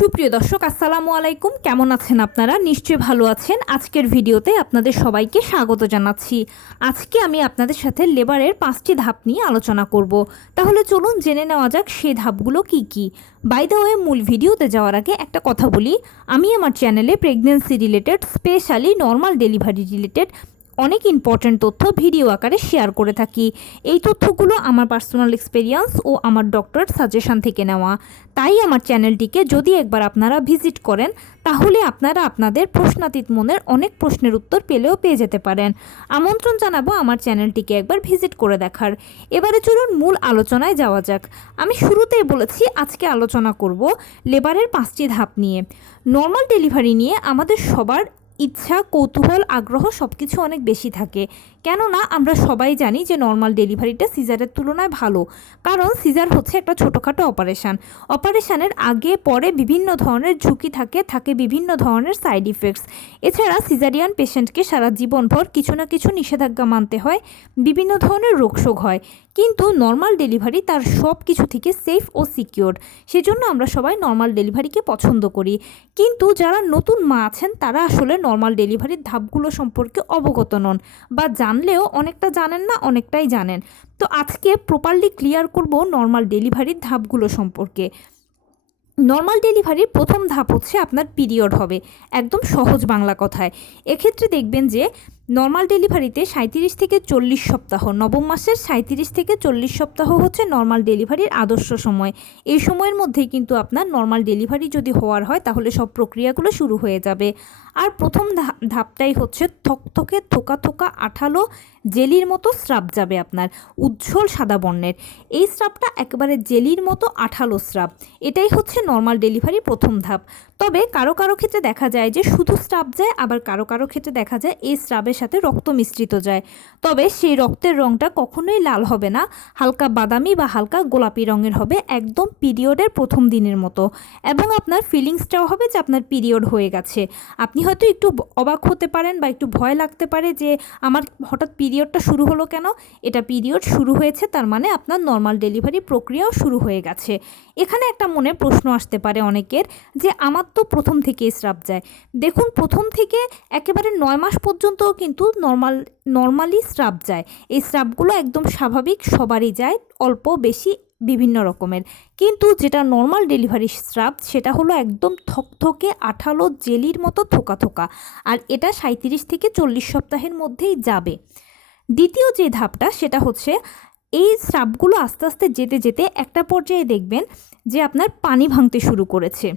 সুপ্রিয় দর্শক আসসালামু আলাইকুম, কেমন আছেন আপনারা? নিশ্চয়ই ভালো আছেন। আজকের ভিডিওতে আপনাদের সবাইকে স্বাগত জানাচ্ছি। আজকে আমি আপনাদের সাথে লেবারের 5টি ধাপ নিয়ে আলোচনা করব। তাহলে চলুন জেনে নেওয়া যাক সেই ধাপগুলো কি কি। বাই দ্য ওয়ে, মূল ভিডিওতে যাওয়ার আগে একটা কথা বলি, আমি আমার চ্যানেলে pregnancy related, specially normal delivery related অনেক ইম্পর্ট্যান্ট তথ্য ভিডিও আকারে শেয়ার করে থাকি। এই তথ্যগুলো আমার পার্সোনাল এক্সপেরিয়েন্স ও আমার ডক্টর সাজেশন থেকে নেওয়া। তাই আমার চ্যানেলটিকে যদি একবার আপনারা ভিজিট করেন, তাহলে আপনারা আপনাদের প্রশ্নাতীত মনের অনেক প্রশ্নের উত্তর পেয়ে যেতে পারেন। আমন্ত্রণ জানাবো আমার চ্যানেলটিকে একবার ভিজিট করে দেখার। এবারে চলুন মূল আলোচনায় যাওয়া যাক। আমি শুরুতেই বলেছি আজকে আলোচনা করব লেবারের 5টি ধাপ নিয়ে। নর্মাল ডেলিভারি নিয়ে আমাদের সবার ইচ্ছা, কৌতূহল, আগ্রহ সব কিছু অনেক বেশি থাকে। কেননা আমরা সবাই জানি যে নর্মাল ডেলিভারিটা সিজারের তুলনায় ভালো, কারণ সিজার হচ্ছে একটা ছোটোখাটো অপারেশানের আগে পরে বিভিন্ন ধরনের ঝুঁকি থাকে বিভিন্ন ধরনের সাইড ইফেক্টস। এছাড়া সিজারিয়ান পেশেন্টকে সারা জীবনভর কিছু না কিছু নিষেধাজ্ঞা মানতে হয়, বিভিন্ন ধরনের রোগশোক হয়। কিন্তু নর্মাল ডেলিভারি তার সব কিছু থেকে সেফ ও সিকিউর, সেজন্য আমরা সবাই নর্মাল ডেলিভারিকে পছন্দ করি। কিন্তু যারা নতুন মা আছেন তারা আসলে নর্মাল ডেলিভারির ধাপগুলো সম্পর্কে অবগত নন, বা জানলেও অনেকটা জানেন না, অনেকটাই জানেন। তো আজকে প্রপারলি ক্লিয়ার করব নর্মাল ডেলিভারির ধাপগুলো সম্পর্কে। নর্মাল ডেলিভারির প্রথম ধাপ হচ্ছে আপনার পিরিয়ড হবে, একদম সহজ বাংলা কথায়। এক্ষেত্রে দেখবেন যে নর্মাল ডেলিভারিতে 37 থেকে 40 সপ্তাহ, নবম মাসের 37 থেকে 40 সপ্তাহ হচ্ছে নর্মাল ডেলিভারির আদর্শ সময়। এই সময়ের মধ্যেই কিন্তু আপনার নর্মাল ডেলিভারি যদি হওয়ার হয় তাহলে সব প্রক্রিয়াগুলো শুরু হয়ে যাবে। আর প্রথম ধাপটাই হচ্ছে থকথকে থোকা থোকা আঠালো জেলির মতো স্রাব যাবে আপনার, উজ্জ্বল সাদা বর্ণের। এই স্রাবটা একেবারে জেলির মতো আঠালো স্রাব, এটাই হচ্ছে নর্মাল ডেলিভারির প্রথম ধাপ। তবে কারো কারো ক্ষেত্রে দেখা যায় যে শুধু স্রাব যায়, আবার কারো কারো ক্ষেত্রে দেখা যায় এই স্রাবের সাথে রক্ত মিশ্রিত যায়। তবে সেই রক্তের রঙটা কখনোই লাল হবে না, হালকা বাদামি বা হালকা গোলাপি রঙের হবে, একদম পিরিয়ডের প্রথম দিনের মতো। এবং আপনার ফিলিংসটাও হবে যে আপনার পিরিয়ড হয়ে গেছে। আপনি হয়তো একটু অবাক হতে পারেন বা একটু ভয় লাগতে পারে যে আমার হঠাৎ পিরিয়ডটা শুরু হলো কেন। এটা পিরিয়ড শুরু হয়েছে, তার মানে আপনার নর্মাল ডেলিভারি প্রক্রিয়াও শুরু হয়ে গেছে। এখানে একটা মনে প্রশ্ন আসতে পারে অনেকের যে আমার তো প্রথম থেকেই স্রাব যায়। দেখুন, প্রথম থেকে একেবারে 9 মাস পর্যন্তও কিন্তু নর্মালি স্রাব যায়। এই স্রাবগুলো একদম স্বাভাবিক, সবারই যায়, অল্প বেশি বিভিন্ন রকমের। কিন্তু যেটা নর্মাল ডেলিভারি স্রাব সেটা হলো একদম থকথকে আঠালো জেলির মতো থোকা থোকা, আর এটা 37 থেকে 40 সপ্তাহের মধ্যেই যাবে। দ্বিতীয় যে ধাপটা সেটা হচ্ছে এই স্রাবগুলো আস্তে আস্তে যেতে যেতে একটা পর্যায়ে দেখবেন যে আপনার পানি ভাঙতে শুরু করেছে।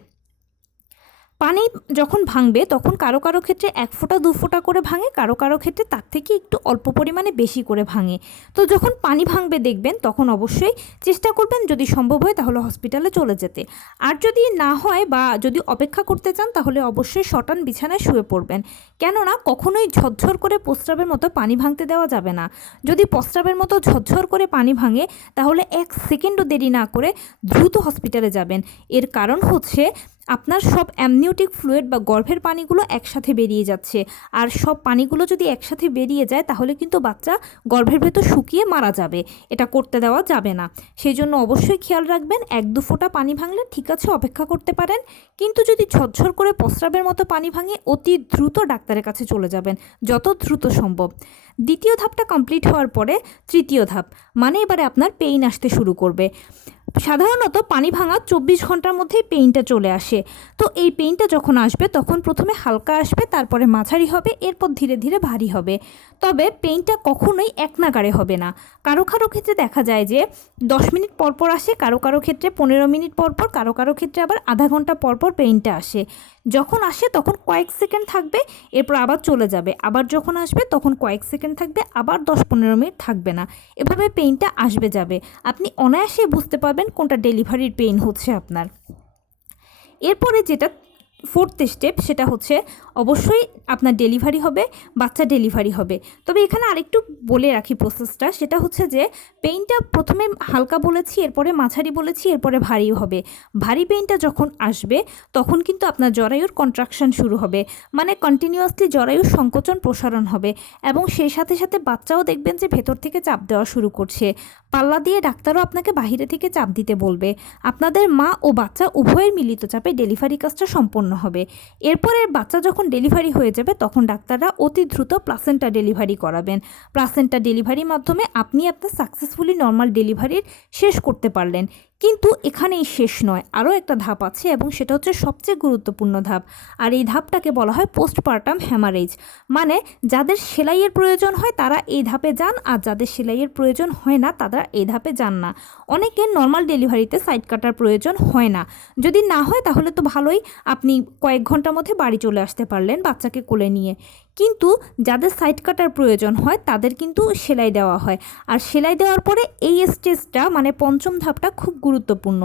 পানি যখন ভাঙবে তখন কারো কারো ক্ষেত্রে 1 ফোঁটা 2 ফোঁটা করে ভাঙে, কারো কারো ক্ষেত্রে তার থেকে একটু অল্প পরিমাণে বেশি করে ভাঙে। তো যখন পানি ভাঙবে দেখবেন তখন অবশ্যই চেষ্টা করবেন যদি সম্ভব হয় তাহলে হসপিটালে চলে যেতে। আর যদি না হয় বা যদি অপেক্ষা করতে চান তাহলে অবশ্যই শটান বিছানায় শুয়ে পড়বেন। কেননা কখনোই ঝরঝর করে প্রস্রাবের মতো পানি ভাঙতে দেওয়া যাবে না। যদি প্রস্রাবের মতো ঝরঝর করে পানি ভাঙে তাহলে 1 সেকেন্ডও দেরি না করে দ্রুত হসপিটালে যাবেন। এর কারণ হচ্ছে আপনার সব অ্যামনিওটিক ফ্লুইড বা গর্ভের পানিগুলো একসাথে বেরিয়ে যাচ্ছে, আর সব পানিগুলো যদি একসাথে বেরিয়ে যায় তাহলে কিন্তু বাচ্চা গর্ভের ভেতর শুকিয়ে মারা যাবে। এটা করতে দেওয়া যাবে না। সেই জন্য অবশ্যই খেয়াল রাখবেন, 1-2 ফোঁটা পানি ভাঙলে ঠিক আছে অপেক্ষা করতে পারেন, কিন্তু যদি ঝরঝর করে প্রস্রাবের মতো পানি ভাঙে অতি দ্রুত ডাক্তারের কাছে চলে যাবেন, যত দ্রুত সম্ভব। দ্বিতীয় ধাপটা কমপ্লিট হওয়ার পরে তৃতীয় ধাপ, মানে এবারে আপনার পেইন আসতে শুরু করবে। সাধারণত পানি ভাঙার 24 ঘন্টার মধ্যেই পেইনটা চলে আসে। তো এই পেইনটা যখন আসবে তখন প্রথমে হালকা আসবে, তারপরে মাঝারি হবে, এরপর ধীরে ধীরে ভারী হবে। তবে পেইনটা কখনোই এক নাগাড়ে হবে না। কারো কারো ক্ষেত্রে দেখা যায় যে 10 মিনিট পরপর আসে, কারো কারো ক্ষেত্রে 15 মিনিট পরপর, কারো কারো ক্ষেত্রে আবার আধা ঘন্টা পরপর পেইনটা আসে। যখন আসে তখন কয়েক সেকেন্ড থাকবে, এরপর আবার চলে যাবে, আবার যখন আসবে তখন কয়েক সেকেন্ড থাকবে, আবার 10-15 মিনিট থাকবে না। এভাবে পেইনটা আসবে যাবে, আপনি অনায়াসে বুঝতে পারবেন কোনটা ডেলিভারির পেইন হচ্ছে আপনার। এরপরে যেটা ফোর্থ স্টেপ সেটা হচ্ছে অবশ্যই আপনার ডেলিভারি হবে, বাচ্চা ডেলিভারি হবে। তবে এখানে আরেকটু বলে রাখি প্রসেসটা, সেটা হচ্ছে যে পেইনটা প্রথমে হালকা বলেছি, এরপরে মাঝারি বলেছি, এরপরে ভারী হবে। ভারী পেইনটা যখন আসবে তখন কিন্তু আপনার জরায়ুর কন্ট্রাকশন শুরু হবে, মানে কন্টিনিউয়াসলি জরায়ুর সংকোচন প্রসারণ হবে এবং সেই সাথে সাথে বাচ্চাও দেখবেন যে ভেতর থেকে চাপ দেওয়া শুরু করছে। পাল্লা দিয়ে ডাক্তারও আপনাকে বাইরে থেকে চাপ দিতে বলবে। আপনাদের মা ও বাচ্চা উভয়ের মিলিত চাপে ডেলিভারি কাজটা সম্পন্ন হবে। এরপরে বাচ্চা যখন ডেলিভারি হয়ে যাবে তখন ডাক্তাররা অতি দ্রুত প্লাসেন্টা ডেলিভারি করাবেন। প্লাসেন্টা ডেলিভারির মাধ্যমে আপনি আপনার সাকসেসফুলি নর্মাল ডেলিভারির শেষ করতে পারলেন। কিন্তু এখানেই শেষ নয়, আরও একটা ধাপ আছে এবং সেটা হচ্ছে সবচেয়ে গুরুত্বপূর্ণ ধাপ। আর এই ধাপটাকে বলা হয় পোস্টপার্টাম হ্যামারেজ। মানে যাদের সেলাইয়ের প্রয়োজন হয় তারা এই ধাপে যান, আর যাদের সেলাইয়ের প্রয়োজন হয় না তারা এই ধাপে যান না। অনেকের নর্মাল ডেলিভারিতে সাইড কাটার প্রয়োজন হয় না। যদি না হয় তাহলে তো ভালোই, আপনি কয়েক ঘন্টার মধ্যে বাড়ি চলে আসতে পারলেন বাচ্চাকে কোলে নিয়ে। কিন্তু যাদের সাইড কাটার প্রয়োজন হয় তাদের কিন্তু সেলাই দেওয়া হয়। আর সেলাই দেওয়ার পরে এই স্টেজটা মানে পঞ্চম ধাপটা খুব গুরুত্বপূর্ণ।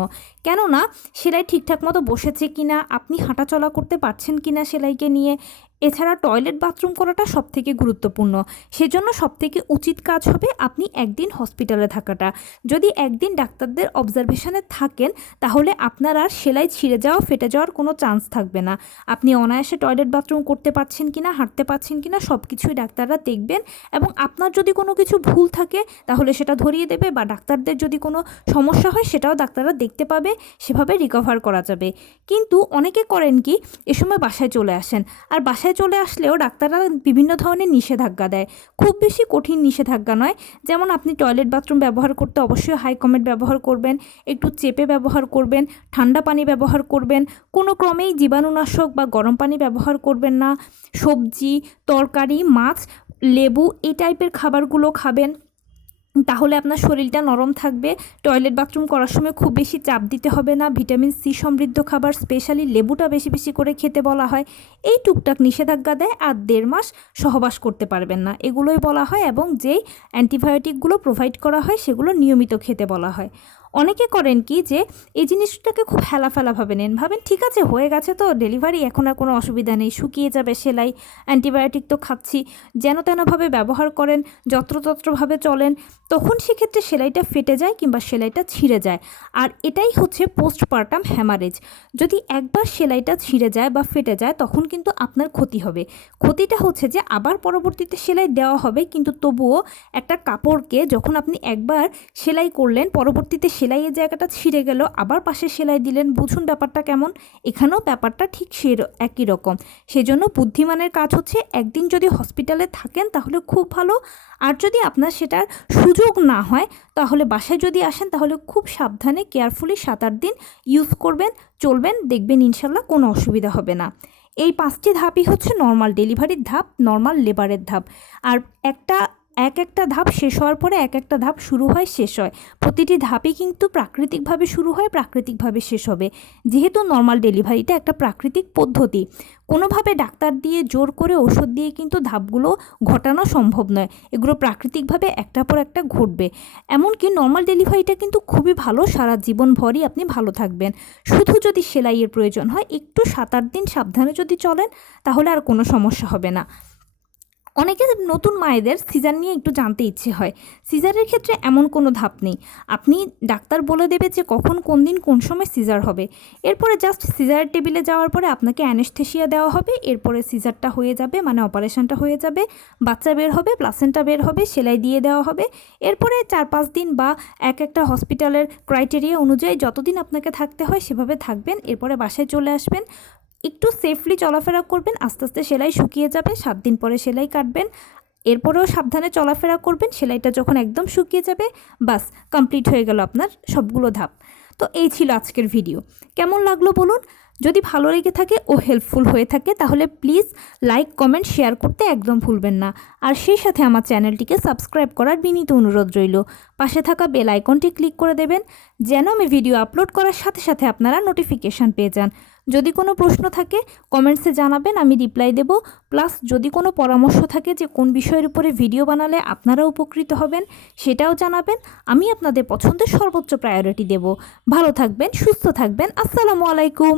কেননা সেলাই ঠিকঠাক মতো বসেছে কিনা, আপনি হাঁটাচলা করতে পারছেন কিনা সেলাইকে নিয়ে, এছাড়া টয়লেট বাথরুম করাটা সবথেকে গুরুত্বপূর্ণ। সেজন্য সবথেকে উচিত কাজ হবে আপনি একদিন হসপিটালে থাকাটা। যদি একদিন ডাক্তারদের অবজারভেশনে থাকেন তাহলে আপনার আর সেলাই ছিঁড়ে যাওয়া, ফেটে যাওয়ার কোনো চান্স থাকবে না। আপনি অনায়াসে টয়লেট বাথরুম করতে পারছেন কিনা, হাঁটতে পারছেন কিনা সব কিছুই ডাক্তাররা দেখবেন এবং আপনার যদি কোনো কিছু ভুল থাকে তাহলে সেটা ধরিয়ে দেবে, বা ডাক্তারদের যদি কোনো সমস্যা হয় সেটাও ডাক্তাররা দেখতে পাবে, সেভাবে রিকভার করা যাবে। কিন্তু অনেকে করেন কি, এ সময় বাসায় চলে আসেন, আর বাসায় চলে আসলেও ডাক্তাররা বিভিন্ন ধরনের নিষেধাজ্ঞা দেয়। খুব বেশি কঠিন নিষেধাজ্ঞা নয়, যেমন আপনি টয়লেট বাথরুম ব্যবহার করতে অবশ্যই হাই কমেট ব্যবহার করবেন, একটু চেপে ব্যবহার করবেন, ঠান্ডা পানি ব্যবহার করবেন, কোনো ক্রমেই জীবাণুনাশক বা গরম পানি ব্যবহার করবেন না, সবজি, তরকারি, মাছ, লেবু এই টাইপের খাবারগুলো খাবেন, তাহলে আপনার শরীরটা নরম থাকবে। টয়লেট বাথরুম করার সময় খুব বেশি চাপ দিতে হবে না। ভিটামিন সি সমৃদ্ধ খাবার, স্পেশালি লেবুটা বেশি বেশি করে খেতে বলা হয়। এই টুকটাক নিষেধাজ্ঞা দেয়, আর 1.5 মাস সহবাস করতে পারবেন না, এগুলোই বলা হয়। এবং যেই অ্যান্টিবায়োটিকগুলো প্রোভাইড করা হয় সেগুলো নিয়মিত খেতে বলা হয়। অনেকে করেন কি যে এই জিনিসটাকে খুব হেলাফেলাভাবে নেন, ভাবেন ঠিক আছে হয়ে গেছে তো ডেলিভারি, এখন আর কোনো অসুবিধা নেই, শুকিয়ে যাবে সেলাই, অ্যান্টিবায়োটিক তো খাচ্ছি, যেন তেনভাবে ব্যবহার করেন, যত্রতত্রভাবে চলেন, তখন সেক্ষেত্রে সেলাইটা ফেটে যায় কিংবা সেলাইটা ছিঁড়ে যায়। আর এটাই হচ্ছে পোস্টপার্টাম হ্যামারেজ। যদি একবার সেলাইটা ছিঁড়ে যায় বা ফেটে যায় তখন কিন্তু আপনার ক্ষতি হবে। ক্ষতিটা হচ্ছে যে আবার পরবর্তীতে সেলাই দেওয়া হবে, কিন্তু তবুও একটা কাপড়কে যখন আপনি একবার সেলাই করলেন, পরবর্তীতে সেলাইয়ের জায়গাটা ছিঁড়ে গেল, আবার পাশে সেলাই দিলেন, বুঝুন ব্যাপারটা কেমন। এখানেও ব্যাপারটা ঠিক একই রকম। সেজন্য বুদ্ধিমানের কাজ হচ্ছে একদিন যদি হসপিটালে থাকেন তাহলে খুব ভালো, আর যদি আপনার সেটার সুযোগ না হয় তাহলে বাসায় যদি আসেন তাহলে খুব সাবধানে কেয়ারফুলি 7-8 দিন ইউজ করবেন, চলবেন, দেখবেন ইনশাল্লাহ কোনো অসুবিধা হবে না। এই 5টি ধাপই হচ্ছে নর্মাল ডেলিভারির ধাপ, নর্মাল লেবারের ধাপ। আর এক একটা ধাপ শেষ হওয়ার পরে এক একটা ধাপ শুরু হয়, শেষ হয়। প্রতিটি ধাপই কিন্তু প্রাকৃতিকভাবে শুরু হয়, প্রাকৃতিকভাবে শেষ হবে। যেহেতু নর্মাল ডেলিভারিটা একটা প্রাকৃতিক পদ্ধতি, কোনোভাবে ডাক্তার দিয়ে জোর করে ওষুধ দিয়ে কিন্তু ধাপগুলো ঘটানো সম্ভব নয়। এগুলো প্রাকৃতিকভাবে একটার পর একটা ঘটবে। এমনকি নর্মাল ডেলিভারিটা কিন্তু খুবই ভালো, সারা জীবনভরই আপনি ভালো থাকবেন। শুধু যদি সেলাইয়ের প্রয়োজন হয়, একটু 7-8 দিন সাবধানে যদি চলেন তাহলে আর কোনো সমস্যা হবে না। অনেকে নতুন মায়েদের সিজার নিয়ে একটু জানতে ইচ্ছে হয়। সিজারের ক্ষেত্রে এমন কোনো ধাপ নেই, আপনি ডাক্তার বলে দেবে যে কখন, কোন দিন, কোন সময় সিজার হবে। এরপরে জাস্ট সিজারের টেবিলে যাওয়ার পরে আপনাকে অ্যানেস্থেসিয়া দেওয়া হবে, এরপরে সিজারটা হয়ে যাবে, মানে অপারেশনটা হয়ে যাবে, বাচ্চা বের হবে, প্লাসেন্টা বের হবে, সেলাই দিয়ে দেওয়া হবে। এরপরে 4-5 দিন বা একটা হসপিটালের ক্রাইটেরিয়া অনুযায়ী যতদিন আপনাকে থাকতে হয় সেভাবে থাকবেন, এরপরে বাসায় চলে আসবেন। একটু সেফলি চলাফেরা করবেন, আস্তে আস্তে সেলাই শুকিয়ে যাবে, 7 দিন পরে সেলাই কাটবেন, এরপরেও সাবধানে চলাফেরা করবেন। সেলাইটা যখন একদম শুকিয়ে যাবে, বাস কমপ্লিট হয়ে গেল আপনার সবগুলো ধাপ। তো এই ছিল আজকের ভিডিও। কেমন লাগলো বলুন। যদি ভালো লেগে থাকে ও হেল্পফুল হয়ে থাকে তাহলে প্লিজ লাইক, কমেন্ট, শেয়ার করতে একদম ভুলবেন না। আর সেই সাথে আমার চ্যানেলটিকে সাবস্ক্রাইব করার বিনীত অনুরোধ রইল। পাশে থাকা বেল আইকনটি ক্লিক করে দেবেন যেন আমি ভিডিও আপলোড করার সাথে সাথে আপনারা নোটিফিকেশান পেয়ে যান। যদি কোনো প্রশ্ন থাকে কমেন্টসে জানাবেন, আমি রিপ্লাই দেব। প্লাস যদি কোনো পরামর্শ থাকে যে কোন বিষয়ের উপরে ভিডিও বানালে আপনারা উপকৃত হবেন সেটাও জানাবেন, আমি আপনাদের পছন্দের সর্বোচ্চ প্রায়োরিটি দেব। ভালো থাকবেন, সুস্থ থাকবেন। আসসালামু আলাইকুম।